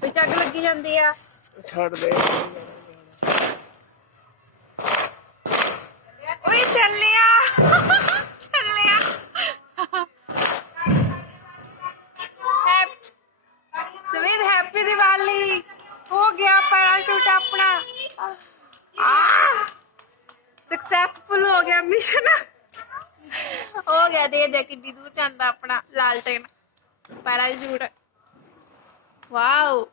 ਫੜ ਕੇ ਰੱਖੀ ਇਹਨੂੰ ਥੱਲੇ ਫੜ ਕੇ ਰੱਖ ਸਿੱਧਾ ਰੱਖ ਥੱਲੇ ਸਿੱਧਾ ਬਸ ਚੰਦਾ ਪਿਆ ਕਰੋ ਉਹ ਕੱਟੀਆਂ ਵੀ ਚੱਗ ਲੱਗੀ ਜਾਂਦੀ ਆ ਛੱਡ ਦੇ ਓਏ ਚੱਲਿਆ ਚੱਲਿਆ ਹੈਪ ਸਮੀਰ ਹੈਪੀ ਦੀਵਾਲੀ ਹੋ ਗਿਆ ਪੈਰਾਸ਼ੂਟ ਆਪਣਾ ਆ ਸਕਸੈਸਫੁਲ ਹੋ ਗਿਆ ਮਿਸ਼ਨ ਹੋ ਗਿਆ ਦੇ ਦੇ ਕਿੱਡੀ ਦੂਰ ਜਾਂਦਾ ਆਪਣਾ ਲਾਲਟੇਨ ਪੈਰਾਸ਼ੂਟ Wow.